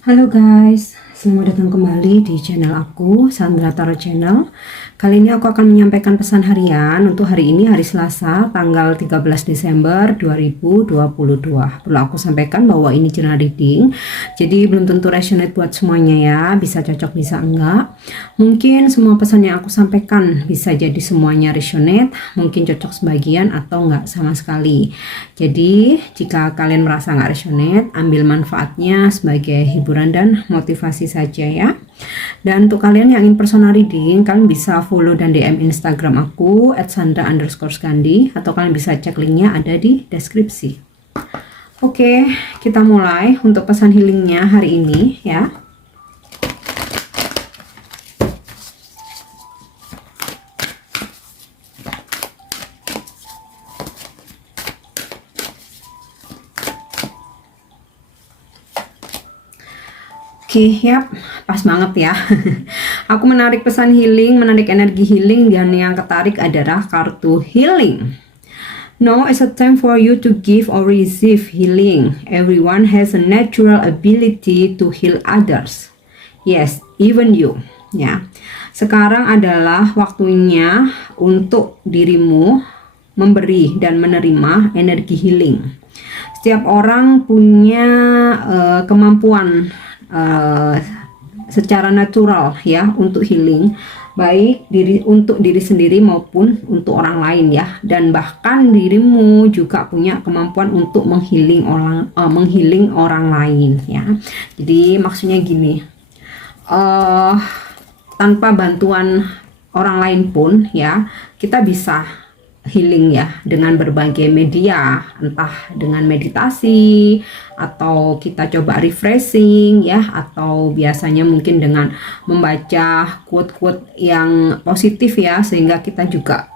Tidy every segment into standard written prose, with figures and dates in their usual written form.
Halo guys, selamat datang kembali di channel aku, Sandra Tarot Channel. Kali ini aku akan menyampaikan pesan harian untuk hari ini, hari Selasa, tanggal 13 Desember 2022. Perlu aku sampaikan bahwa ini general reading, jadi belum tentu resonate buat semuanya ya, bisa cocok bisa enggak. Mungkin semua pesan yang aku sampaikan bisa jadi semuanya resonate, mungkin cocok sebagian atau enggak sama sekali. Jadi jika kalian merasa enggak resonate, ambil manfaatnya sebagai hiburan dan motivasi saja ya. Dan untuk kalian yang ingin personal reading, kalian bisa follow dan DM Instagram aku @sandra_skandi, atau kalian bisa cek linknya ada di deskripsi. Oke, kita mulai untuk pesan healingnya hari ini ya. Oke, yap, pas banget ya. Aku menarik pesan healing, menarik energi healing, dan yang ketarik adalah kartu healing. Now is a time for you to give or receive healing. Everyone has a natural ability to heal others. Yes, even you. Ya, sekarang adalah waktunya untuk dirimu memberi dan menerima energi healing. Setiap orang punya kemampuan secara natural ya untuk healing, baik untuk diri sendiri maupun untuk orang lain ya, dan bahkan dirimu juga punya kemampuan untuk menghealing orang lain ya. Jadi maksudnya gini, tanpa bantuan orang lain pun ya kita bisa healing ya dengan berbagai media, entah dengan meditasi atau kita coba refreshing ya, atau biasanya mungkin dengan membaca quote-quote yang positif ya, sehingga kita juga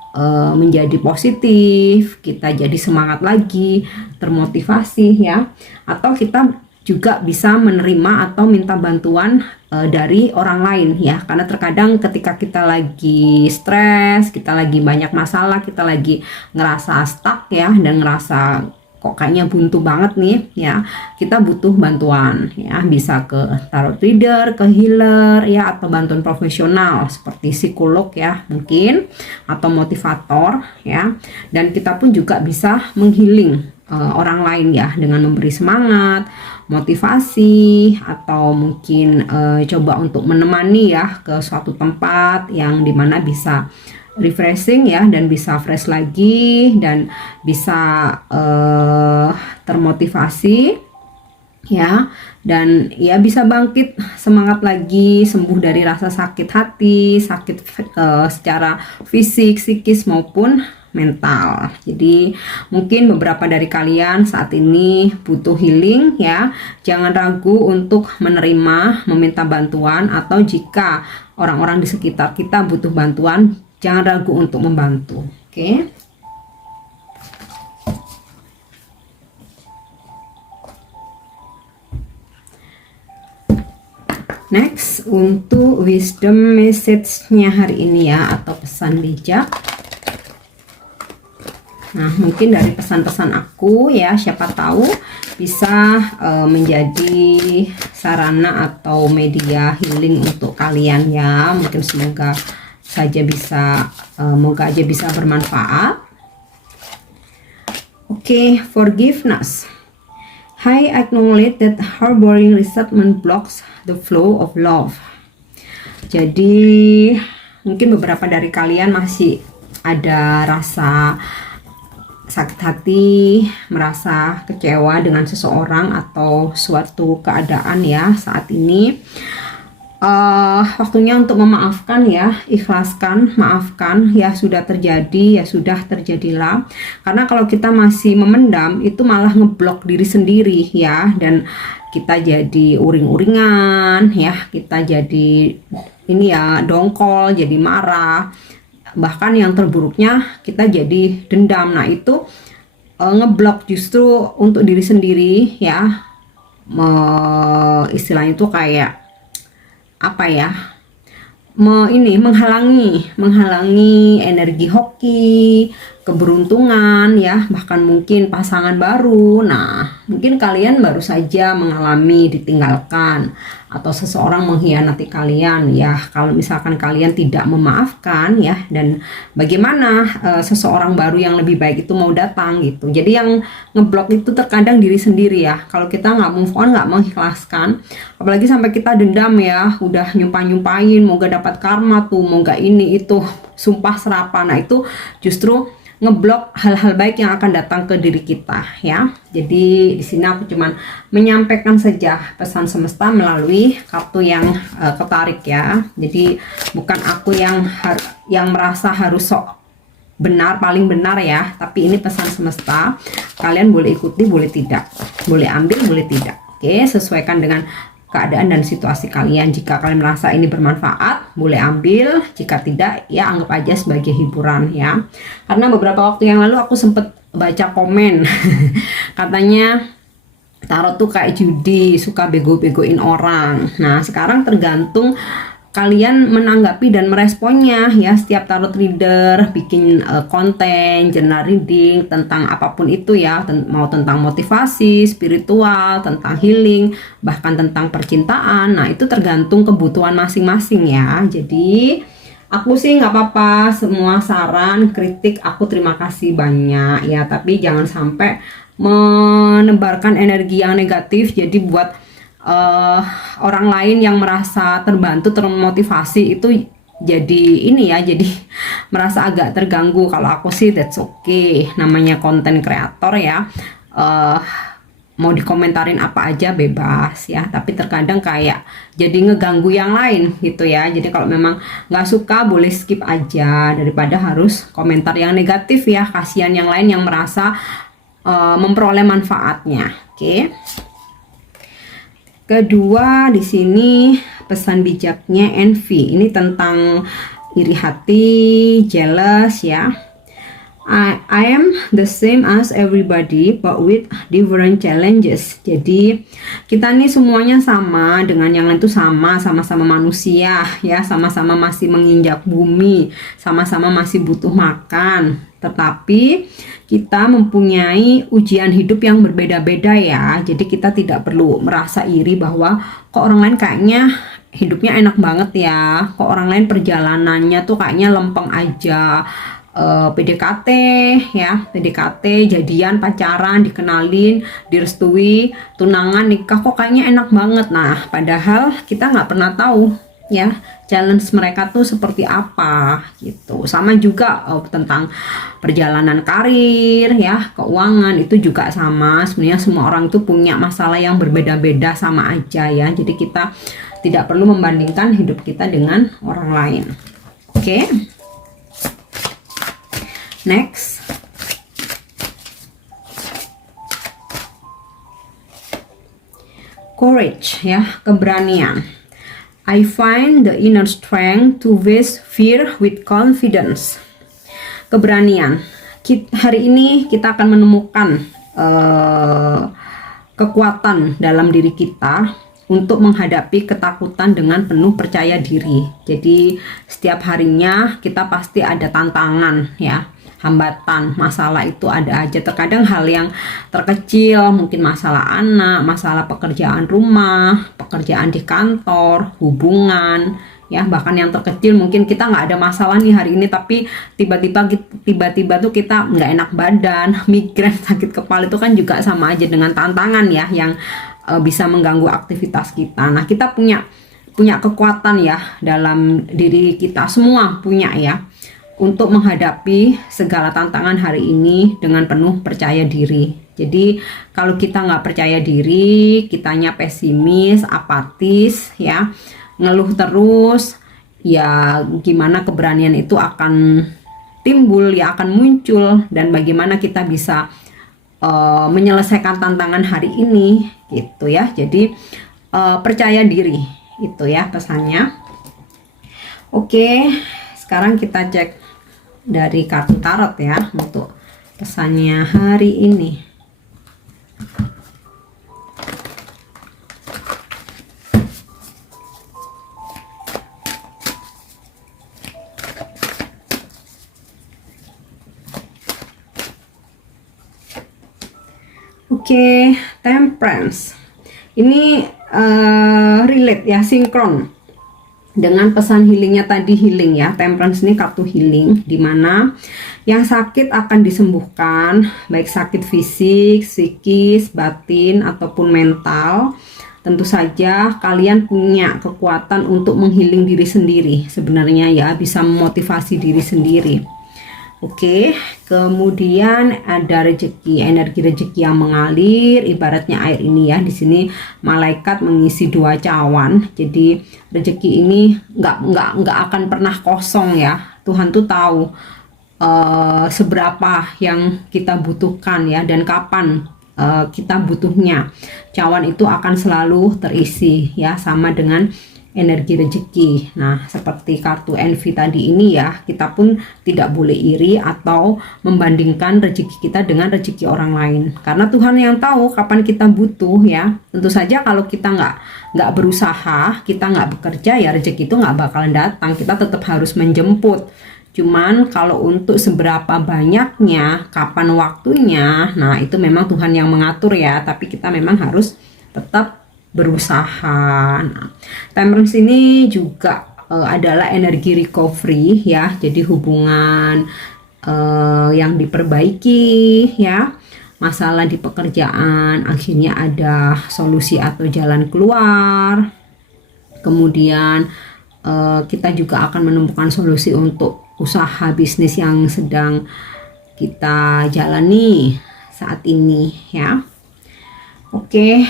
menjadi positif, kita jadi semangat lagi, termotivasi ya. Atau kita juga bisa menerima atau minta bantuan dari orang lain ya, karena terkadang ketika kita lagi stres, kita lagi banyak masalah, kita lagi ngerasa stuck ya, dan ngerasa kok kayaknya buntu banget nih ya, kita butuh bantuan ya, bisa ke tarot reader, ke healer ya, atau bantuan profesional seperti psikolog ya mungkin, atau motivator ya. Dan kita pun juga bisa menghealing orang lain ya, dengan memberi semangat, motivasi, atau mungkin coba untuk menemani ya ke suatu tempat yang dimana bisa refreshing ya, dan bisa fresh lagi, dan bisa termotivasi ya, dan ya bisa bangkit semangat lagi, sembuh dari rasa sakit hati, sakit secara fisik, psikis maupun mental. Jadi mungkin beberapa dari kalian saat ini butuh healing ya. Jangan ragu untuk menerima, meminta bantuan, atau jika orang-orang di sekitar kita butuh bantuan, jangan ragu untuk membantu. Oke. Next, untuk wisdom message-nya hari ini ya, atau pesan bijak. Nah, mungkin dari pesan-pesan aku ya, siapa tahu bisa menjadi sarana atau media healing untuk kalian ya. Mungkin semoga aja bisa bermanfaat. Oke, forgiveness. I acknowledge that harboring resentment blocks the flow of love. Jadi mungkin beberapa dari kalian masih ada rasa sakit hati, merasa kecewa dengan seseorang atau suatu keadaan ya saat ini. Waktunya untuk memaafkan ya, ikhlaskan, maafkan ya, sudah terjadi ya, sudah terjadilah. Karena kalau kita masih memendam, itu malah ngeblok diri sendiri ya, dan kita jadi uring-uringan ya, kita jadi ini ya, dongkol, jadi marah, bahkan yang terburuknya kita jadi dendam. Nah itu ngeblok justru untuk diri sendiri ya, istilahnya itu kayak apa ya, menghalangi energi hoki, keberuntungan ya, bahkan mungkin pasangan baru. Nah Mungkin kalian baru saja mengalami ditinggalkan atau seseorang mengkhianati kalian ya. Kalau misalkan kalian tidak memaafkan ya, dan bagaimana seseorang baru yang lebih baik itu mau datang gitu. Jadi yang ngeblok itu terkadang diri sendiri ya. Kalau kita nggak move on, nggak mengikhlaskan, apalagi sampai kita dendam ya, udah nyumpahin mau gak dapat karma tuh, mau gak ini itu, sumpah serapah. Nah itu justru ngeblok hal-hal baik yang akan datang ke diri kita ya. Jadi di sini aku cuman menyampaikan saja pesan semesta melalui kartu yang ketarik ya. Jadi bukan aku yang merasa harus sok benar, paling benar ya, tapi ini pesan semesta. Kalian boleh ikuti, boleh tidak, boleh ambil, boleh tidak. Oke, sesuaikan dengan keadaan dan situasi kalian. Jika kalian merasa ini bermanfaat, boleh ambil. Jika tidak, ya anggap aja sebagai hiburan ya. Karena beberapa waktu yang lalu aku sempat baca komen katanya tarot tuh kayak judi, suka bego-begoin orang. Nah sekarang tergantung kalian menanggapi dan meresponnya ya. Setiap tarot reader bikin konten journal reading tentang apapun itu ya, mau tentang motivasi, spiritual, tentang healing, bahkan tentang percintaan. Nah itu tergantung kebutuhan masing-masing ya. Jadi aku sih nggak apa-apa, semua saran, kritik aku terima kasih banyak ya, tapi jangan sampai menebarkan energi yang negatif. Jadi buat orang lain yang merasa terbantu, termotivasi itu jadi ini ya, jadi merasa agak terganggu. Kalau aku sih that's okay, namanya konten kreator ya. Mau dikomentarin apa aja bebas ya, tapi terkadang kayak jadi ngeganggu yang lain gitu ya. Jadi kalau memang nggak suka boleh skip aja, daripada harus komentar yang negatif ya. Kasihan yang lain yang merasa memperoleh manfaatnya. Oke. Kedua di sini pesan bijaknya envy. Ini tentang iri hati, jealous ya. I am the same as everybody but with different challenges. Jadi kita nih semuanya sama dengan yang lain, itu sama-sama manusia ya, sama-sama masih menginjak bumi, sama-sama masih butuh makan. Tetapi kita mempunyai ujian hidup yang berbeda-beda ya. Jadi kita tidak perlu merasa iri bahwa kok orang lain kayaknya hidupnya enak banget ya, kok orang lain perjalanannya tuh kayaknya lempeng aja. PDKT ya, PDKT, jadian, pacaran, dikenalin, direstui, tunangan, nikah, kok kayaknya enak banget. Nah padahal kita nggak pernah tahu ya challenge mereka tuh seperti apa gitu. Sama juga tentang perjalanan karir ya, keuangan itu juga sama. Sebenarnya semua orang itu punya masalah yang berbeda-beda, sama aja ya. Jadi kita tidak perlu membandingkan hidup kita dengan orang lain. Oke. Next, courage ya, keberanian. I find the inner strength to face fear with confidence. Keberanian. Hari ini kita akan menemukan kekuatan dalam diri kita untuk menghadapi ketakutan dengan penuh percaya diri. Jadi setiap harinya kita pasti ada tantangan ya, hambatan, masalah itu ada aja. Terkadang hal yang terkecil, mungkin masalah anak, masalah pekerjaan rumah, pekerjaan di kantor, hubungan ya, bahkan yang terkecil mungkin kita nggak ada masalah nih hari ini, tapi tiba-tiba tuh kita nggak enak badan, migrain, sakit kepala, itu kan juga sama aja dengan tantangan ya, yang bisa mengganggu aktivitas kita. Nah kita punya kekuatan ya dalam diri kita, semua punya ya, untuk menghadapi segala tantangan hari ini dengan penuh percaya diri. Jadi kalau kita nggak percaya diri, kitanya pesimis, apatis ya, ngeluh terus, ya gimana keberanian itu akan timbul ya, akan muncul, dan bagaimana kita bisa menyelesaikan tantangan hari ini gitu ya. Jadi percaya diri itu ya pesannya. Oke, sekarang kita cek dari kartu tarot ya untuk pesannya hari ini. Oke, Temperance. Ini relate ya, sinkron dengan pesan healingnya tadi. Healing ya, Temperance ini kartu healing, dimana yang sakit akan disembuhkan, baik sakit fisik, psikis, batin, ataupun mental. Tentu saja kalian punya kekuatan untuk menghealing diri sendiri sebenarnya ya, bisa memotivasi diri sendiri. Oke, kemudian ada rezeki, energi rezeki yang mengalir, ibaratnya air ini ya. Di sini malaikat mengisi 2 cawan, jadi rezeki ini nggak akan pernah kosong ya. Tuhan tuh tahu seberapa yang kita butuhkan ya, dan kapan kita butuhnya. Cawan itu akan selalu terisi ya, sama dengan energi rezeki. Nah, seperti kartu envy tadi ini ya, kita pun tidak boleh iri atau membandingkan rezeki kita dengan rezeki orang lain, karena Tuhan yang tahu kapan kita butuh ya. Tentu saja kalau kita nggak berusaha, kita nggak bekerja ya, rezeki itu nggak bakalan datang. Kita tetap harus menjemput. Cuman kalau untuk seberapa banyaknya, kapan waktunya, nah itu memang Tuhan yang mengatur ya, tapi kita memang harus tetap berusaha. Nah, Temperance ini juga adalah energi recovery ya, jadi hubungan yang diperbaiki ya, masalah di pekerjaan akhirnya ada solusi atau jalan keluar. Kemudian kita juga akan menemukan solusi untuk usaha bisnis yang sedang kita jalani saat ini ya. Oke.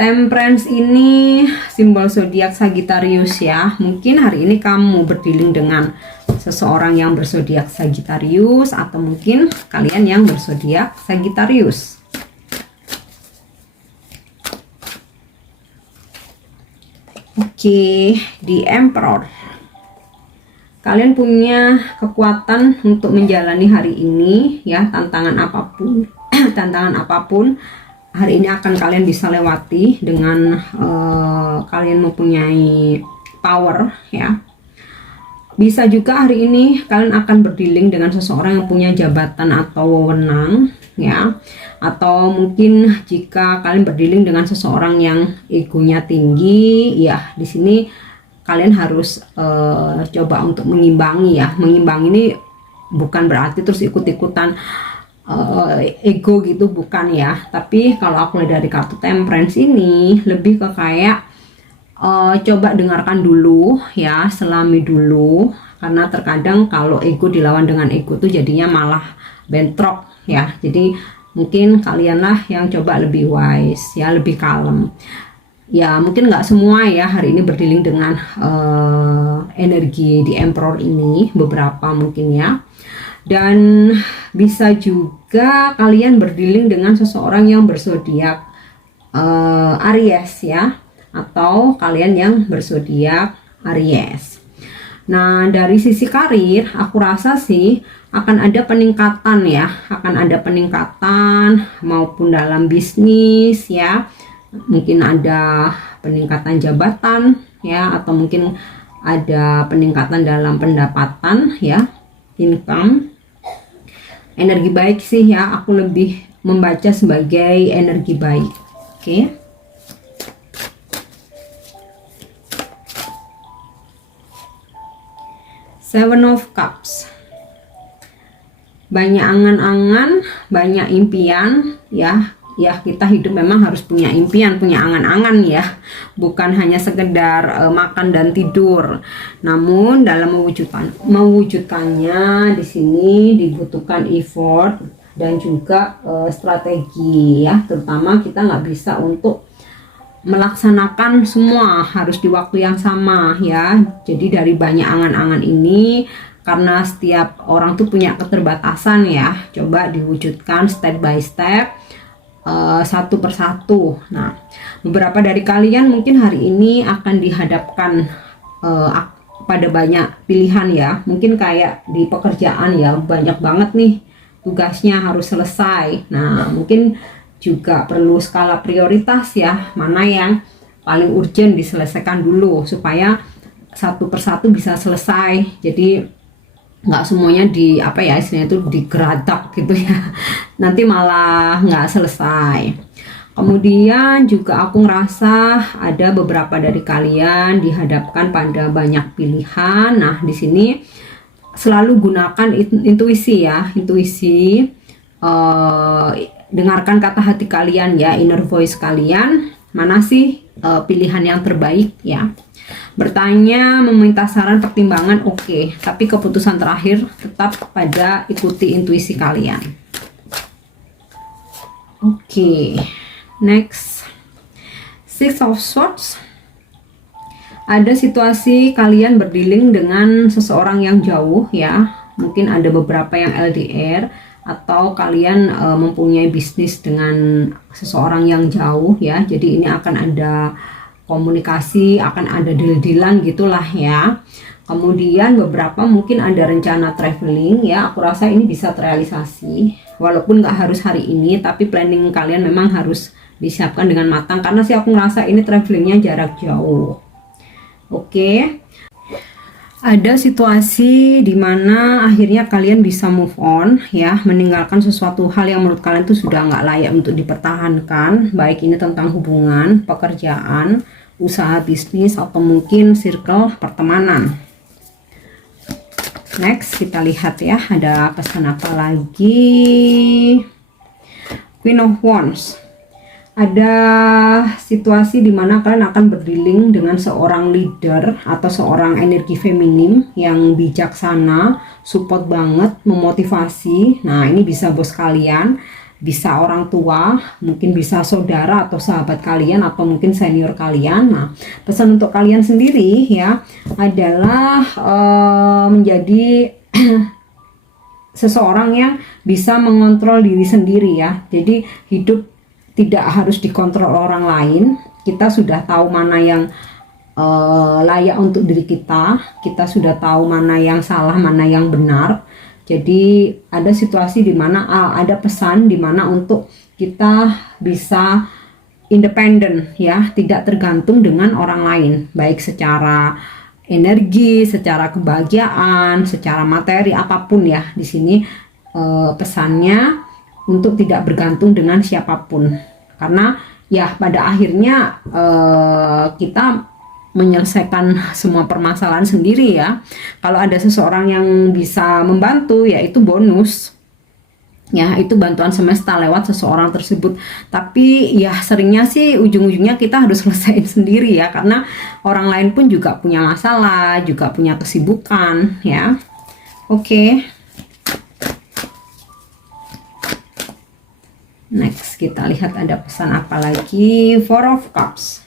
Temperance ini simbol zodiak Sagittarius ya. Mungkin hari ini kamu berdealing dengan seseorang yang berzodiak Sagittarius, atau mungkin kalian yang berzodiak Sagittarius. Oke, di Emperor. Kalian punya kekuatan untuk menjalani hari ini ya, tantangan apapun, tantangan apapun. Hari ini akan kalian bisa lewati dengan kalian mempunyai power ya. Bisa juga hari ini kalian akan berdealing dengan seseorang yang punya jabatan atau wewenang ya. Atau mungkin jika kalian berdealing dengan seseorang yang egonya tinggi ya, di sini kalian harus coba untuk mengimbangi ya. Mengimbangi ini bukan berarti terus ikut-ikutan ego gitu, bukan ya. Tapi kalau aku lihat dari kartu Temperance ini lebih ke kayak coba dengarkan dulu ya, selami dulu, karena terkadang kalau ego dilawan dengan ego tuh jadinya malah bentrok ya. Jadi mungkin kalianlah yang coba lebih wise ya, lebih kalem ya. Mungkin nggak semua ya hari ini berdealing dengan energi di Emperor ini, beberapa mungkin ya. Dan bisa juga kalian berdealing dengan seseorang yang berzodiak Aries ya, atau kalian yang berzodiak Aries. Nah, dari sisi karir aku rasa sih akan ada peningkatan ya, akan ada peningkatan maupun dalam bisnis ya. Mungkin ada peningkatan jabatan ya, atau mungkin ada peningkatan dalam pendapatan ya, income. Energi baik sih ya, aku lebih membaca sebagai energi baik. Oke. Seven of Cups. Banyak angan-angan, banyak impian ya. Ya, kita hidup memang harus punya impian, punya angan-angan ya. Bukan hanya sekedar makan dan tidur. Namun dalam mewujudkannya di sini dibutuhkan effort dan juga strategi ya. Terutama kita nggak bisa untuk melaksanakan semua harus di waktu yang sama ya. Jadi dari banyak angan-angan ini, karena setiap orang tuh punya keterbatasan ya, coba diwujudkan step by step, satu persatu. Nah, beberapa dari kalian mungkin hari ini akan dihadapkan pada banyak pilihan ya. Mungkin kayak di pekerjaan ya, banyak banget nih tugasnya harus selesai. Nah, mungkin juga perlu skala prioritas ya, mana yang paling urgent diselesaikan dulu supaya satu persatu bisa selesai. Jadi nggak semuanya di apa ya istilahnya itu digeradak gitu ya, nanti malah nggak selesai. Kemudian juga aku ngerasa ada beberapa dari kalian dihadapkan pada banyak pilihan. Nah, di sini selalu gunakan intuisi ya, intuisi. Dengarkan kata hati kalian ya, inner voice kalian. Mana sih pilihan yang terbaik ya? Bertanya, meminta saran, pertimbangan, oke. Tapi keputusan terakhir tetap pada ikuti intuisi kalian. Oke. Next, Six of Swords. Ada situasi kalian berdealing dengan seseorang yang jauh ya. Mungkin ada beberapa yang LDR, atau kalian mempunyai bisnis dengan seseorang yang jauh ya. Jadi ini akan ada komunikasi, akan ada deal-dealan gitulah ya. Kemudian beberapa mungkin ada rencana traveling ya. Aku rasa ini bisa terrealisasi, walaupun nggak harus hari ini, tapi planning kalian memang harus disiapkan dengan matang, karena sih aku ngerasa ini travelingnya jarak jauh. Oke. Ada situasi dimana akhirnya kalian bisa move on ya, meninggalkan sesuatu hal yang menurut kalian itu sudah nggak layak untuk dipertahankan, baik ini tentang hubungan, pekerjaan, usaha bisnis, atau mungkin circle pertemanan. Next, kita lihat ya, ada pesan apa lagi. Queen of Wands. Ada situasi di mana kalian akan berdealing dengan seorang leader atau seorang energi feminim yang bijaksana, support banget, memotivasi. Nah, ini bisa bos kalian, bisa orang tua, mungkin bisa saudara atau sahabat kalian, atau mungkin senior kalian. Nah, pesan untuk kalian sendiri ya adalah menjadi seseorang yang bisa mengontrol diri sendiri ya. Jadi hidup tidak harus dikontrol orang lain. Kita sudah tahu mana yang layak untuk diri kita. Kita sudah tahu mana yang salah, mana yang benar. Jadi ada situasi di mana ada pesan di mana untuk kita bisa independen ya, tidak tergantung dengan orang lain, baik secara energi, secara kebahagiaan, secara materi, apapun ya. Di sini pesannya untuk tidak bergantung dengan siapapun, karena ya pada akhirnya kita menyelesaikan semua permasalahan sendiri ya. Kalau ada seseorang yang bisa membantu ya itu bonus ya, itu bantuan semesta lewat seseorang tersebut. Tapi ya seringnya sih ujung-ujungnya kita harus selesaiin sendiri ya, karena orang lain pun juga punya masalah, juga punya kesibukan ya. Oke. Next, kita lihat ada pesan apa lagi. Four of Cups.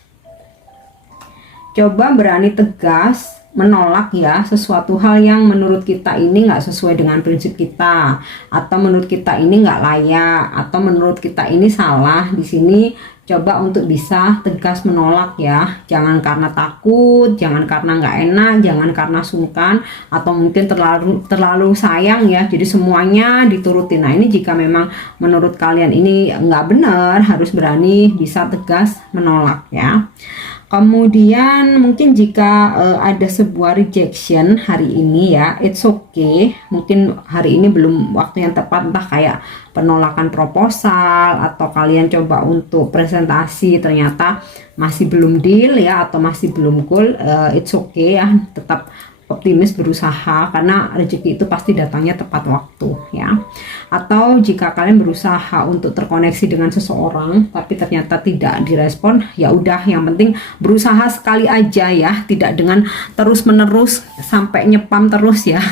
Coba berani tegas menolak ya sesuatu hal yang menurut kita ini nggak sesuai dengan prinsip kita, atau menurut kita ini nggak layak, atau menurut kita ini salah. Di sini coba untuk bisa tegas menolak ya. Jangan karena takut, jangan karena nggak enak, jangan karena sungkan, atau mungkin terlalu sayang ya. Jadi semuanya diturutin. Nah, ini jika memang menurut kalian ini nggak benar, harus berani bisa tegas menolak ya. Kemudian mungkin jika ada sebuah rejection hari ini ya, it's okay. Mungkin hari ini belum waktu yang tepat, entah kayak penolakan proposal, atau kalian coba untuk presentasi ternyata masih belum deal ya, atau masih belum goal. It's okay ya, tetap optimis, berusaha, karena rezeki itu pasti datangnya tepat waktu ya. Atau jika kalian berusaha untuk terkoneksi dengan seseorang tapi ternyata tidak direspon, ya udah, yang penting berusaha sekali aja ya, tidak dengan terus menerus sampai nyepam terus ya.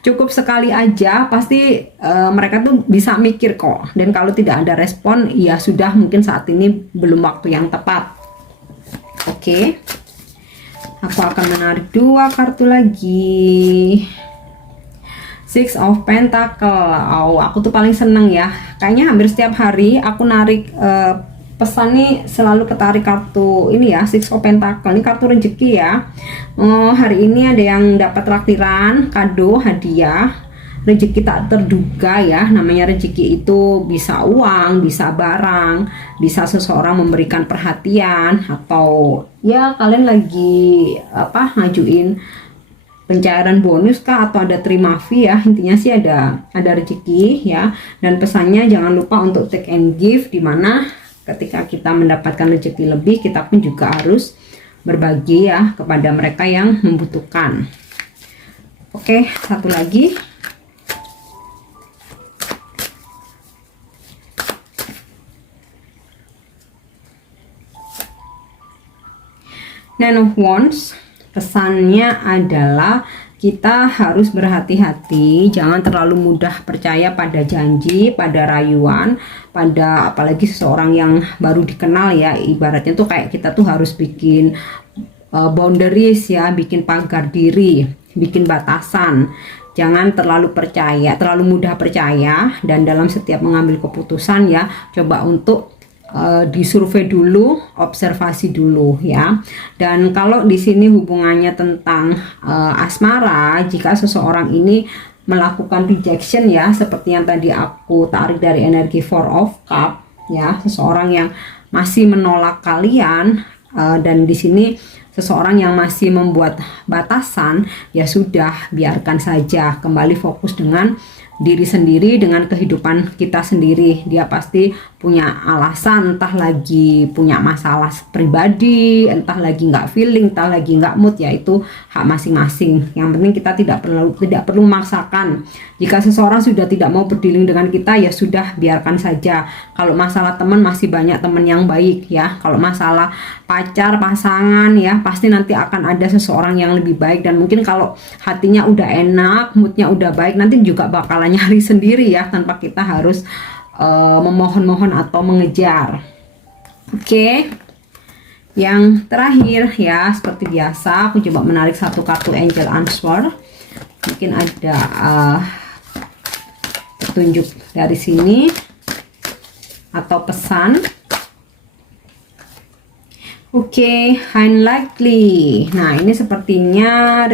Cukup sekali aja, pasti mereka tuh bisa mikir kok. Dan kalau tidak ada respon, ya sudah, mungkin saat ini belum waktu yang tepat. Oke. Aku akan menarik 2 kartu lagi. Six of Pentacle. Oh, aku tuh paling seneng ya. Kayaknya hampir setiap hari aku narik pesan nih, selalu ketarik kartu ini ya, Six of Pentacle. Ini kartu rezeki ya. Hari ini ada yang dapat traktiran, kado, hadiah. Rezeki tak terduga ya. Namanya rezeki itu bisa uang, bisa barang, bisa seseorang memberikan perhatian, atau ya kalian lagi ngajuin pencairan bonus kah atau ada terima fee ya, intinya sih ada rezeki ya. Dan pesannya jangan lupa untuk take and give, dimana ketika kita mendapatkan rezeki lebih, kita pun juga harus berbagi ya kepada mereka yang membutuhkan. Oke, satu lagi. Nine of Wands, pesannya adalah kita harus berhati-hati, jangan terlalu mudah percaya pada janji, pada rayuan, pada apalagi seseorang yang baru dikenal ya. Ibaratnya tuh kayak kita tuh harus bikin boundaries ya, bikin pagar diri, bikin batasan. Jangan terlalu percaya, terlalu mudah percaya, dan dalam setiap mengambil keputusan ya, coba untuk disurvei dulu, observasi dulu ya. Dan kalau di sini hubungannya tentang asmara, jika seseorang ini melakukan rejection ya, seperti yang tadi aku tarik dari energi Four of Cup ya, seseorang yang masih menolak kalian, dan di sini seseorang yang masih membuat batasan, ya sudah, biarkan saja, kembali fokus dengan diri sendiri, dengan kehidupan kita sendiri. Dia pasti punya alasan, entah lagi punya masalah pribadi, entah lagi nggak feeling, entah lagi nggak mood, yaitu hak masing-masing. Yang penting kita tidak perlu memaksakan. Jika seseorang sudah tidak mau berdealing dengan kita, ya sudah, biarkan saja. Kalau masalah teman, masih banyak teman yang baik ya. Kalau masalah pacar, pasangan ya, pasti nanti akan ada seseorang yang lebih baik. Dan mungkin kalau hatinya udah enak, moodnya udah baik, nanti juga bakalan nyari sendiri ya, tanpa kita harus memohon-mohon atau mengejar. Oke. Yang terakhir ya, seperti biasa aku coba menarik satu kartu Angel Answer. Mungkin ada petunjuk dari sini atau pesan. Oke, unlikely. Nah, ini sepertinya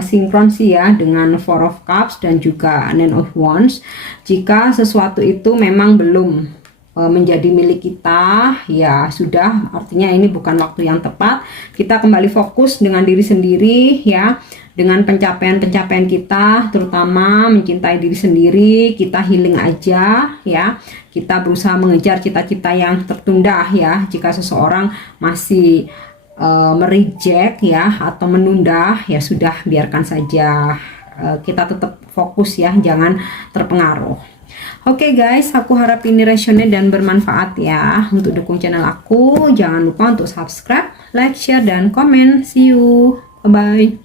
sinkron sih ya dengan Four of Cups dan juga Nine of Wands. Jika sesuatu itu memang belum menjadi milik kita, ya sudah, artinya ini bukan waktu yang tepat. Kita kembali fokus dengan diri sendiri ya, dengan pencapaian-pencapaian kita, terutama mencintai diri sendiri. Kita healing aja ya, kita berusaha mengejar cita-cita yang tertunda ya. Jika seseorang masih mereject ya atau menunda, ya sudah, biarkan saja. Kita tetap fokus ya, jangan terpengaruh. Oke guys, aku harap ini resonate dan bermanfaat ya. Untuk dukung channel aku, jangan lupa untuk subscribe, like, share, dan komen. See you, bye bye.